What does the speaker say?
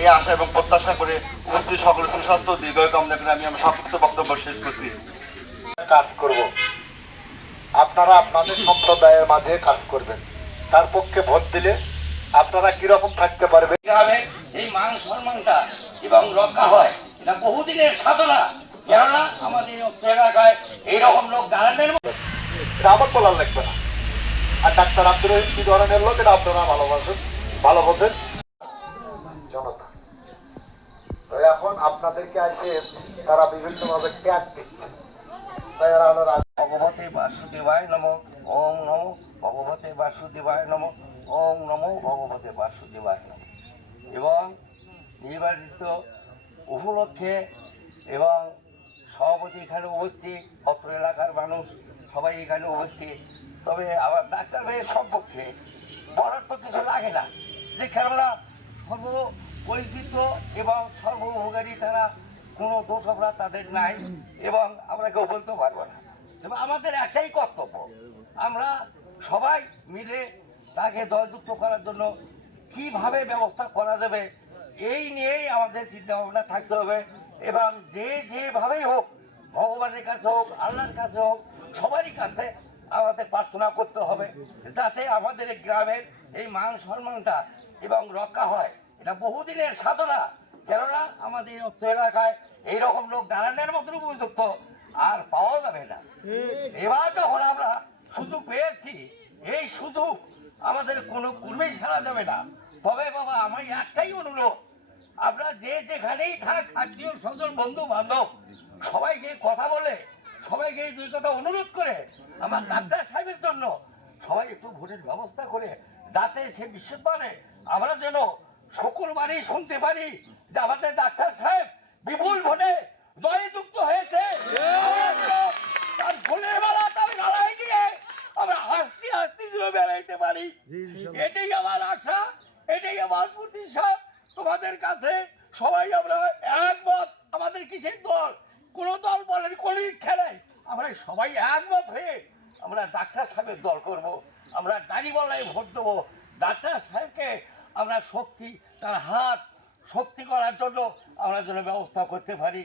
এই আশা এবং প্রত্যাশা করে উপস্থিত সকল সুস্বাস্থ্য দীর্ঘায়ু কামনা করে আমি আমার সংক্ষিপ্ত বক্তব্য শেষ করছি। কাজ করব, আপনারা আপনাদের সম্প্রদায়ের মাঝে কাজ করবেন। তার পক্ষে ভোট দিলে আপনারা কিরকম থাকতে পারবেন? গ্রামে এই মান সম্মানটা এবং রক্ষা হয়, এটা বহুদিনের সাধনা। কেননা আমাদের এলাকায় এইরকম লোক দাঁড়ানোর এটা আমার বলার লাগবে না। আর ডাক্তার আব্দুল রহিম কি ধরনের লোক এটা আপনারা ভালোবাসেন, ভালো বোঝেন জনতা। তো এখন আপনাদেরকে এসে তারা বিভিন্নভাবে ট্যাগ দিচ্ছে। তাই এরা হলো ভগবতে বাসুদেবায় নমঃ, ওম নমো ভগবতে বাসুদেবায় নমঃ, ওম নমো ভগবতে বাসুদেবায় নমঃ। এবং নির্বাচিত উপলক্ষে এবং সভাপতি এখানে উপস্থিত, অত্র এলাকার মানুষ সবাই এখানে উপস্থিত। তবে আমার ডাক্তার ভাইয়ের সম্পর্কে বলার তো কিছু লাগে না, যে কেননা সর্বপরিচিত এবং সর্বউপকারী তারা, কোনো দোষ আমরা তাদের নাই এবং আমরা কেউ বলতে পারবো না। তবে আমাদের একটাই কর্তব্য, আমরা সবাই মিলে তাকে জয়যুক্ত করার জন্য কিভাবে ব্যবস্থা করা যাবে এই নিয়েই আমাদের চিন্তা ভাবনা থাকতে হবে। এবং যে যেভাবেই হোক, ভগবানের কাছে হোক, আল্লাহর কাছে হোক, সবারই কাছে আমাদের প্রার্থনা করতে হবে যাতে আমাদের এই গ্রামের এই মান সম্মানটা এবং রক্ষা হয়। এটা বহুদিনের সাধনা। কেননা আমাদের অত্র এলাকায় এইরকম লোক দাঁড়ানোর মতন উপযুক্ত আর পাওয়া যাবে না। এবার যখন আমরা সুযোগ পেয়েছি, এই সুযোগ আমাদের কোনো কর্মী ছাড়া যাবে না। তবে বাবা, আমার একটাই অনুরোধ, আমরা যে যেখানেই থাক, আত্মীয় স্বজন বন্ধু বান্ধব সবাইকে কথা বলে, সবাইকে এই দুই কথা অনুরোধ করে আমার ডাক্তার সাহেবের জন্য সবাই একটু ভোটের ব্যবস্থা করে, যাতে সে বিশ্বাস মানে আমরা যেন শুক্রবারই শুনতে পারি যে আমাদের ডাক্তার সাহেব বিপুল ভোটে জয়যুক্ত হয়েছে। তার ফুলের বেলা তার গালায় দিয়ে আমরা হাসতে হাসতে বেড়াইতে পারি। এটাই আমার আশা, এটাই আমার প্রত্যাশা তোমাদের কাছে। সবাই আমরা একমত। আমাদের কিসের দল, কোনো দল বলের কোনো ইচ্ছা নাই। আমরা সবাই একমত হয়ে আমরা ডাক্তার সাহেবের দল করব। আমরা দাঁড়িপাল্লায় ভোট দেবো। ডাক্তার সাহেবকে আমরা শক্তি, তার হাত শক্তি করার জন্য আমরা যেন ব্যবস্থা করতে পারি।